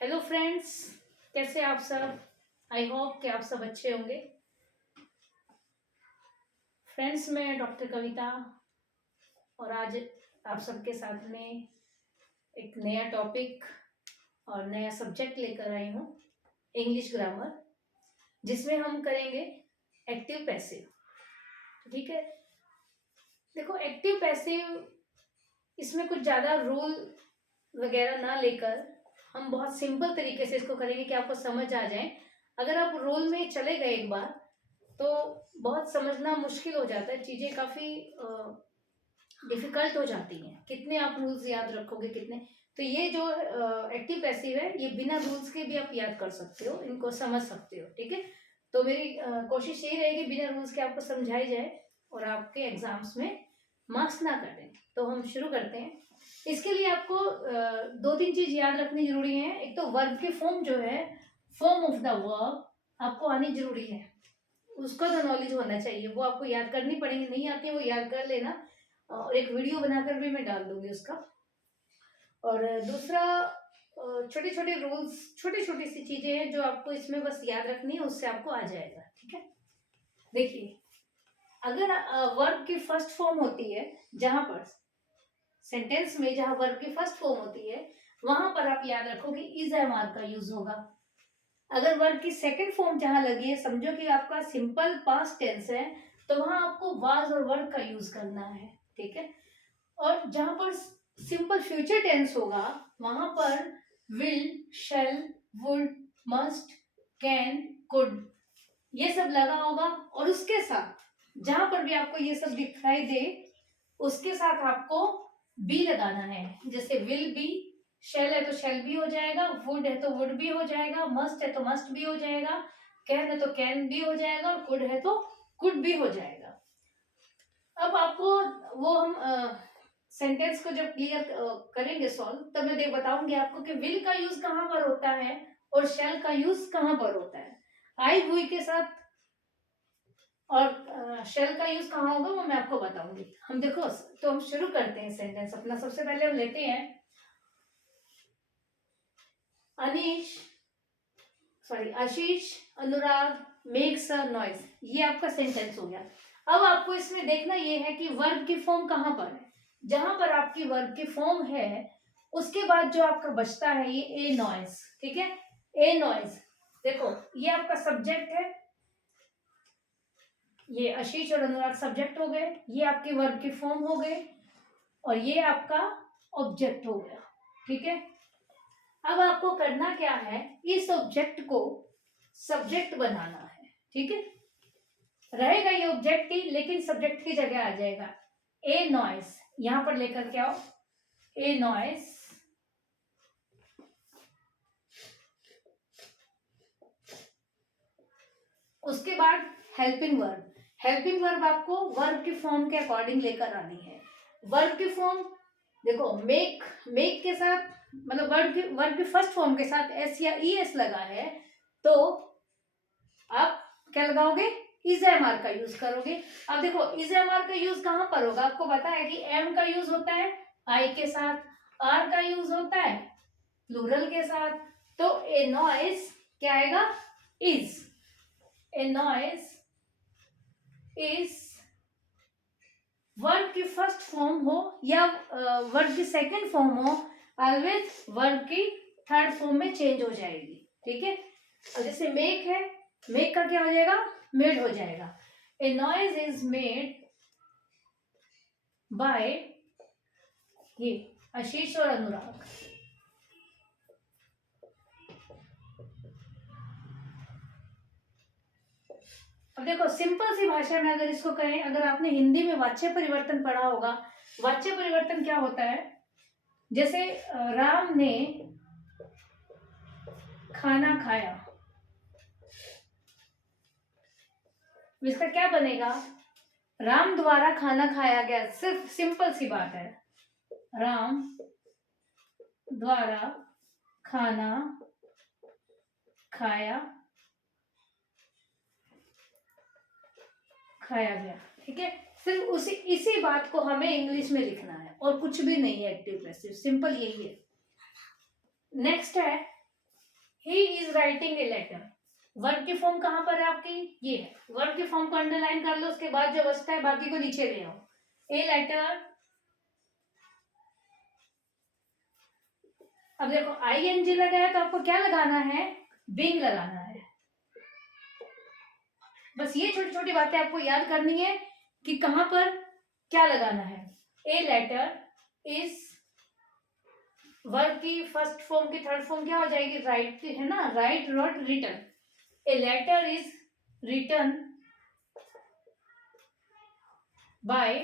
Hello friends, कैसे आप सब। आई होप कि आप सब अच्छे होंगे। फ्रेंड्स, मैं डॉक्टर कविता और आज आप सबके साथ में एक नया टॉपिक और नया सब्जेक्ट लेकर आई हूँ, इंग्लिश ग्रामर, जिसमें हम करेंगे एक्टिव पैसिव। ठीक है। देखो, एक्टिव पैसिव इसमें कुछ ज़्यादा रूल वगैरह ना लेकर हम बहुत सिंपल तरीके से इसको करेंगे कि आपको समझ आ जाए। अगर आप रोल में चले गए एक बार तो बहुत समझना मुश्किल हो जाता है, चीज़ें काफ़ी डिफ़िकल्ट हो जाती हैं। कितने आप रूल्स याद रखोगे, कितने। तो ये जो एक्टिव पैसिव है, ये बिना रूल्स के भी आप याद कर सकते हो, इनको समझ सकते हो। ठीक है। तो मेरी कोशिश यही रहेगी बिना रूल्स के आपको समझाई जाए और आपके एग्जाम्स में मार्क्स ना कटें। तो हम शुरू करते हैं। इसके लिए आपको दो तीन चीज़ याद रखनी जरूरी है। एक तो वर्ब की फॉर्म जो है, फॉर्म ऑफ द वर्ब आपको आनी जरूरी है, उसका तो नॉलेज होना चाहिए, वो आपको याद करनी पड़ेगी। नहीं आती है वो याद कर लेना, और एक वीडियो बनाकर भी मैं डाल दूंगी उसका। और दूसरा, छोटे छोटे रूल्स, छोटी छोटी सी चीजें हैं जो आपको इसमें बस याद रखनी है, उससे आपको आ जाएगा। ठीक है। देखिए, अगर वर्ब की फर्स्ट फॉर्म होती है, जहां पर सेंटेंस में जहां वर्ब की फर्स्ट फॉर्म होती है, वहां पर आप याद रखोगे इज एम आर का यूज होगा। अगर वर्ब की सेकंड फॉर्म जहां लगी है, समझो कि आपका सिंपल पास्ट टेंस है, तो वहां आपको वाज और वर्ब का यूज करना है। ठीक है। और जहां पर सिंपल फ्यूचर टेंस होगा, वहां पर will, shall, would, must, can, could, ये सब लगा होगा। और उसके साथ जहां पर भी आपको ये सब दिखाई दे, उसके साथ आपको बी लगाना है। जैसे विल बी, शेल है तो शेल भी हो जाएगा, वुड है तो वुड भी हो जाएगा, मस्ट है तो मस्ट भी हो जाएगा, कैन है तो कैन भी हो जाएगा, और कुड है तो कुड भी हो जाएगा। अब आपको वो हम सेंटेंस को जब क्लियर करेंगे सॉल्व, तब मैं बताऊंगी आपको कि विल का यूज कहाँ पर होता है और शेल का यूज कहाँ पर होता है। आई हुई के साथ और शेल का यूज कहाँ होगा वो मैं आपको बताऊंगी। हम देखो, तो हम शुरू करते हैं सेंटेंस अपना। सबसे पहले हम लेते हैं आशीष अनुराग मेक्स अ नॉइज, ये आपका सेंटेंस हो गया। अब आपको इसमें देखना ये है कि वर्ब की फॉर्म कहाँ पर है। जहां पर आपकी वर्ब की फॉर्म है, उसके बाद जो आपका बचता है ये ए नॉइज। ठीक है। ए नॉइज, देखो ये आपका सब्जेक्ट है, ये आशीष और अनुराग सब्जेक्ट हो गए, ये आपकी वर्ब की फॉर्म हो गए, और ये आपका ऑब्जेक्ट हो गया। ठीक है। अब आपको करना क्या है, इस ऑब्जेक्ट को सब्जेक्ट बनाना है। ठीक है। रहेगा ये ऑब्जेक्ट ही, लेकिन सब्जेक्ट की जगह आ जाएगा ए नॉइस। यहां पर लेकर के आओ ए नॉइस। उसके बाद हेल्पिंग वर्ब। हेल्पिंग वर्ब आपको वर्ब की फॉर्म के अकॉर्डिंग लेकर आनी है। वर्ब की फॉर्म देखो, मेक, मेक के साथ मतलब वर्ब की फर्स्ट फॉर्म के साथ एस या ई एस लगा है, तो आप क्या लगाओगे, इज एम आर का यूज करोगे। अब देखो, इज एम आर का यूज कहां पर होगा, आपको पता है कि एम का यूज होता है आई के साथ, आर का यूज होता है प्लूरल के साथ। तो ए नॉइस क्या आएगा, is. A noise is verb की फर्स्ट फॉर्म हो या वर्ब की सेकंड फॉर्म हो, ऑलवेज वर्ब की थर्ड फॉर्म में चेंज हो जाएगी। ठीक है। अब जैसे मेक है, मेक का क्या हो जाएगा, मेड हो जाएगा। ए नॉइज इज मेड बाय ये आशीष और अनुराग। अब देखो, सिंपल सी भाषा में अगर इसको कहें, अगर आपने हिंदी में वाच्य परिवर्तन पढ़ा होगा, वाच्य परिवर्तन क्या होता है, जैसे राम ने खाना खाया, इसका क्या बनेगा, राम द्वारा खाना खाया गया। सिर्फ सिंपल सी बात है, राम द्वारा खाना खाया गया। ठीक है। सिर्फ इसी बात को हमें इंग्लिश में लिखना है और कुछ भी नहीं है। एक्टिव पैसिव सिंपल यही है। नेक्स्ट है he is writing a letter. Verb की फॉर्म कहाँ पर है आपकी, ये है। वर्ब की फॉर्म को अंडरलाइन कर लो, उसके बाद जो बचता है बाकी को नीचे ले आओ। ए लेटर, अब देखो आईएनजी लगा है तो आपको क्या लगाना है, बीइंग लगाना है। बस ये छोटी छोटी बातें आपको याद करनी है कि कहां पर क्या लगाना है। ए लेटर इज, वर्ब की फर्स्ट फॉर्म की थर्ड फॉर्म क्या हो जाएगी, राइट है ना, write wrote written. A letter is written by,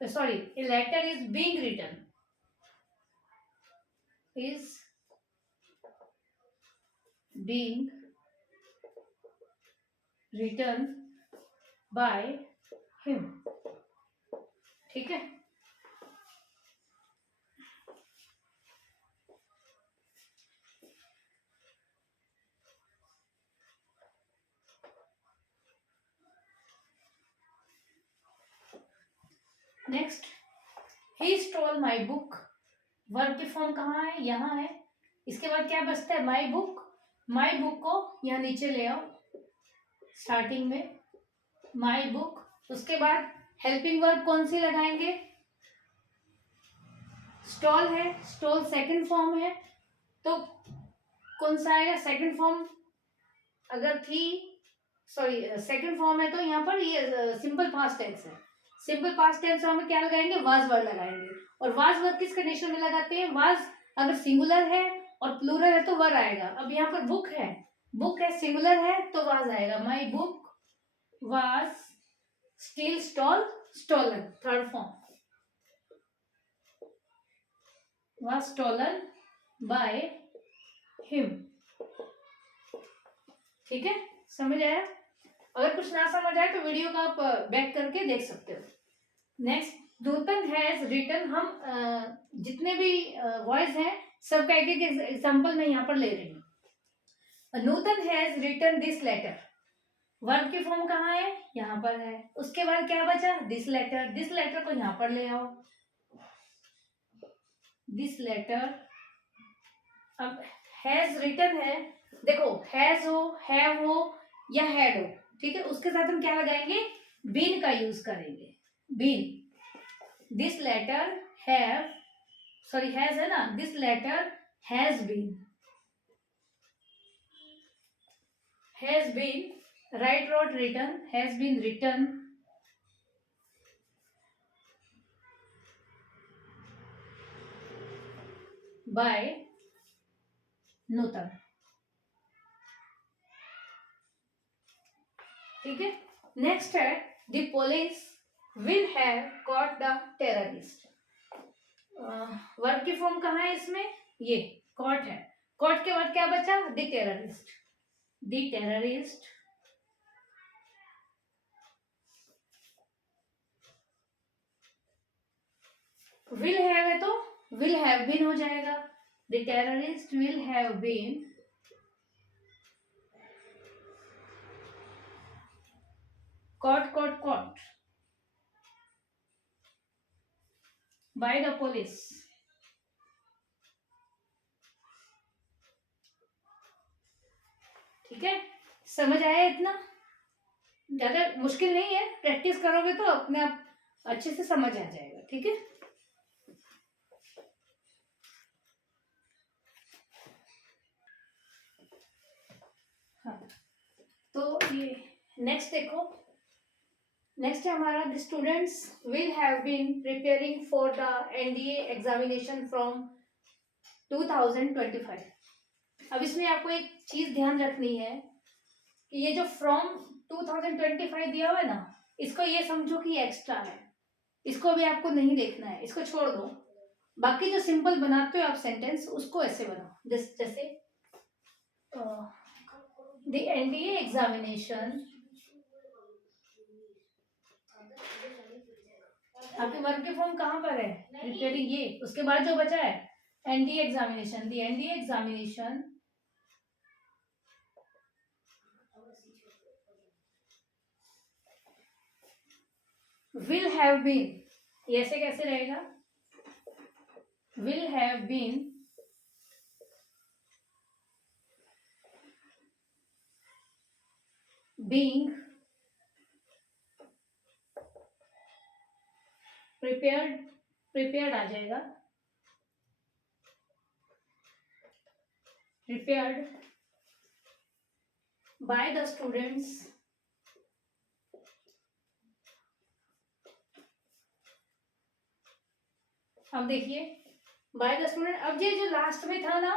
sorry, a letter is being written, is being written by him। ठीक है, next, he stole my book. Verb की फॉर्म कहाँ है, यहाँ है। इसके बाद क्या बचता है, माई बुक। माई बुक को यहाँ नीचे ले आओ, स्टार्टिंग में माई बुक। उसके बाद हेल्पिंग वर्ब कौन सी लगाएंगे, स्टॉल है, स्टॉल सेकंड फॉर्म है तो कौन सा आएगा, सेकंड फॉर्म अगर थी, सॉरी सेकंड फॉर्म है तो यहाँ पर ये सिंपल पास्ट टेंस है। सिंपल पास्ट टेंस में क्या लगाएंगे, वाज वर्ड लगाएंगे। और वाज वर्ड किस कंडीशन में लगाते हैं, वाज अगर सिंगुलर है और प्लूरल है तो वर आएगा। अब यहाँ पर बुक है सिंगुलर है तो वाज आएगा। My book was still stall, stolen third form, was stolen by him. ठीक है, समझ आया। अगर कुछ ना समझ आए तो वीडियो का आप बैक करके देख सकते हो। Next, Nutan has written. हम जितने भी वॉइस हैं सबका एक एक एग्जाम्पल मैं यहाँ पर ले रही हूँ। Nutan has written this letter. Verb की फॉर्म कहाँ है, यहाँ पर है। उसके बाद क्या बचा, दिस लेटर। दिस लेटर को यहाँ पर ले आओ, दिस लेटर। अब हैज रिटन है, देखो हैज हो, हैव हो या हैड हो, ठीक है, उसके साथ हम क्या लगाएंगे, बीन का यूज करेंगे, been. This letter have, sorry has है ना, this letter has been, has been write wrote written, has been written by Nutan. ठीक है, नेक्स्ट है, the police will have caught the terrorist. Verb की फॉर्म कहाँ है इसमें, ये कॉट है। कॉट के बाद क्या बचा, the terrorist. The terrorist will have है तो विल हैव बीन हो जाएगा। The terrorist will have been caught by the police। ठीक है, समझ आया इतना, ज्यादा मुश्किल नहीं है, प्रैक्टिस करोगे तो अपने आप अच्छे से समझ आ जाएगा। ठीक है, हाँ, तो ये नेक्स्ट देखो, नेक्स्ट है हमारा, the students will have been preparing for the NDA examination from 2025। अब इसमें आपको एक चीज ध्यान रखनी है कि ये जो फ्रॉम 2025 दिया हुआ है ना, इसको ये समझो कि एक्स्ट्रा है, इसको भी आपको नहीं देखना है, इसको छोड़ दो। बाकी जो सिंपल बनाते हो आप सेंटेंस, उसको ऐसे बनाओ, जैसे द एनडीए एग्जामिनेशन, आपके वर्ब की फॉर्म कहाँ पर है, प्रिपेयरिंग, ये उसके बाद जो बचा है NDA examination. The NDA examination will have been, ऐसे कैसे रहेगा, will have been being prepared, prepared आ जाएगा, प्रिपेयर्ड बाय द स्टूडेंट्स अब देखिए बाय द स्टूडेंट, अब ये जो लास्ट में था ना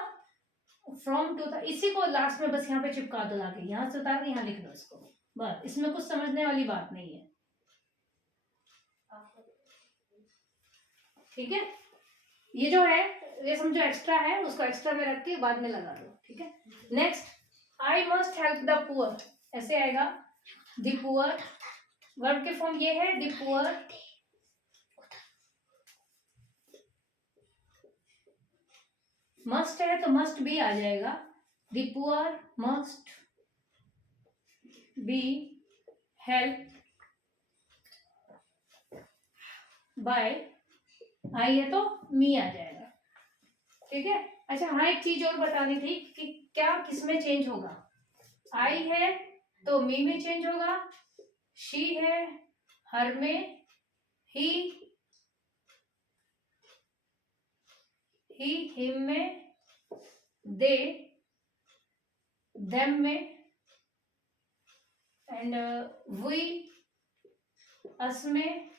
फ्रॉम टू था, इसी को लास्ट में बस यहाँ पे चिपका दो, लाके यहाँ से उतार के यहाँ लिख दो इसको, बस इसमें कुछ समझने वाली बात नहीं है, ठीक है। ये जो है ये समझो एक्स्ट्रा है, उसको एक्स्ट्रा में रख के बाद में लगा दो, ठीक है। Next, I must help the poor, ऐसे आएगा द पुअर, वर्ब के फॉर्म ये है द पुअर, मस्ट है तो मस्ट बी आ जाएगा, the poor must be help by, I है तो मी आ जाएगा, ठीक है। अच्छा हाँ, एक चीज और बतानी थी कि क्या किसमें चेंज होगा, आई है तो मी में चेंज होगा, शी है हर में, ही हिम में, दे देम में, एंड वी अस में,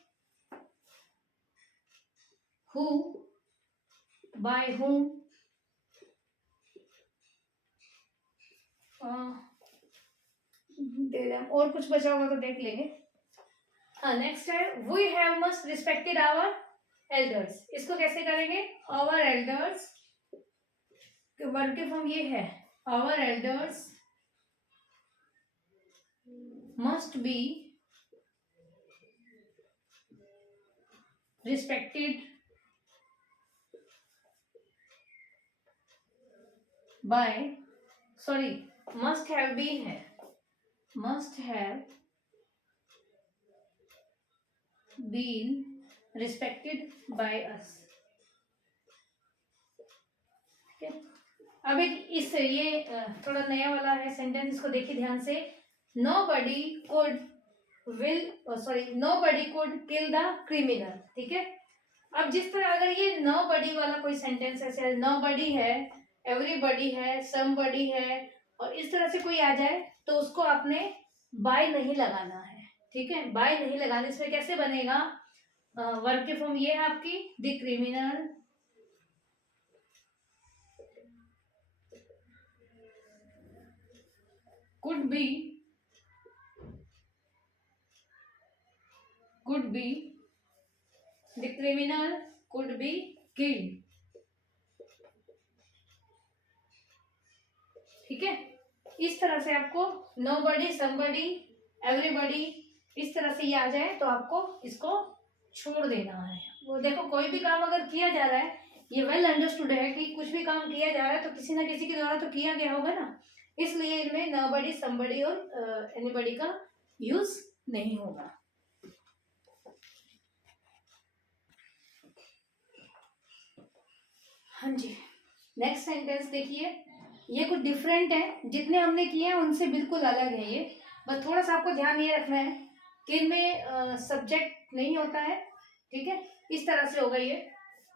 who by whom, they them, और कुछ बचा होगा तो देख लेंगे। हाँ नेक्स्ट है we have must respected our elders, इसको कैसे करेंगे, आवर एल्डर्स, वर्ब के फॉर्म ये है our elders must be respected by, sorry must have been है, must have been respected by us, ठीक है। अब एक इस ये थोड़ा नया वाला है सेंटेंस, इसको देखिए ध्यान से, nobody could nobody could kill the criminal, ठीक है। अब जिस तरह अगर ये nobody वाला कोई सेंटेंस ऐसे nobody है, everybody है, somebody है, और इस तरह से कोई आ जाए तो उसको आपने बाय नहीं लगाना है, ठीक है, बाय नहीं लगाना। इसमें कैसे बनेगा, वर्ब के फॉर्म ये है आपकी the criminal could be the criminal could be killed, ठीक है। इस तरह से आपको nobody, somebody, everybody इस तरह से ये आ जाए तो आपको इसको छोड़ देना है। वो देखो कोई भी काम अगर किया जा रहा है, ये वेल अंडरस्टूड है कि कुछ भी काम किया जा रहा है तो किसी ना किसी के द्वारा तो किया गया होगा ना, इसलिए इनमें nobody, somebody और anybody का यूज नहीं होगा। हाँ जी, नेक्स्ट सेंटेंस देखिए, ये कुछ डिफरेंट है, जितने हमने किए हैं उनसे बिल्कुल अलग है ये, बस थोड़ा सा आपको ध्यान ये रखना है कि इनमें सब्जेक्ट नहीं होता है, ठीक है। इस तरह से होगा ये,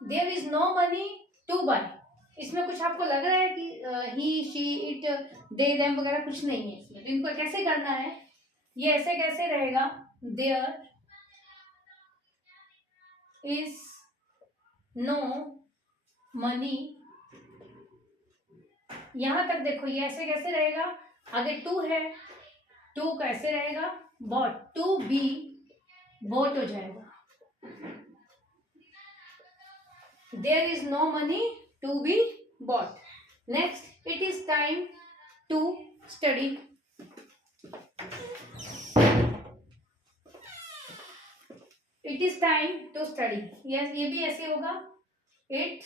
there is no money to buy, इसमें कुछ आपको लग रहा है कि he she it they them वगैरह कुछ नहीं है इसमें, तो इनको कैसे करना है, ये ऐसे कैसे रहेगा, देयर इज नो मनी, यहां तक देखो ये ऐसे कैसे रहेगा, आगे टू है, टू कैसे रहेगा, बॉट, टू बी बॉट हो जाएगा, there is no money to be bought. Next, it is time to study, it is time to study, yes ये भी ऐसे होगा, it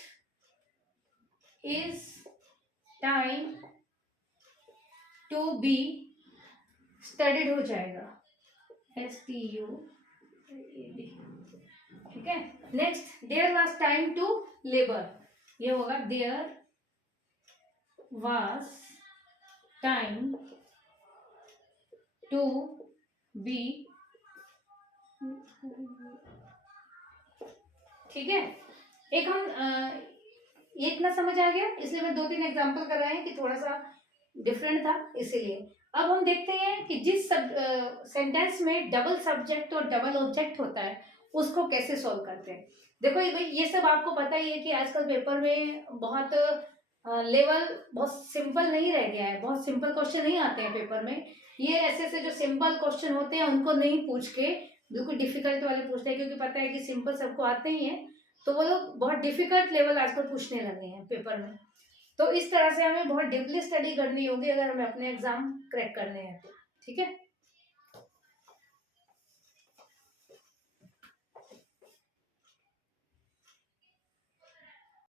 is time to be studied हो जाएगा, STUD, ठीक है। Next, there was time to labour, ये होगा there was time to be, ठीक है। एक हम ये इतना समझ आ गया, इसलिए मैं 2-3 एग्जांपल कर रहे हैं कि थोड़ा सा डिफरेंट था इसीलिए। अब हम देखते हैं कि जिस सेंटेंस में डबल सब्जेक्ट और डबल ऑब्जेक्ट होता है उसको कैसे सॉल्व करते हैं। देखो ये भाई ये सब आपको पता ही है कि आजकल पेपर में बहुत लेवल बहुत सिंपल नहीं रह गया है, बहुत सिंपल क्वेश्चन नहीं आते हैं पेपर में। ये ऐसे ऐसे जो सिंपल क्वेश्चन होते हैं उनको नहीं पूछ के बिल्कुल डिफिकल्ट वाले पूछते हैं, क्योंकि पता है कि सिंपल सबको आते ही हैं, तो वो लोग बहुत डिफिकल्ट लेवल आजकल पूछने लगे हैं पेपर में। तो इस तरह से हमें बहुत डीपली स्टडी करनी होगी अगर हमें अपने एग्जाम क्रैक करने हैं तो, ठीक है।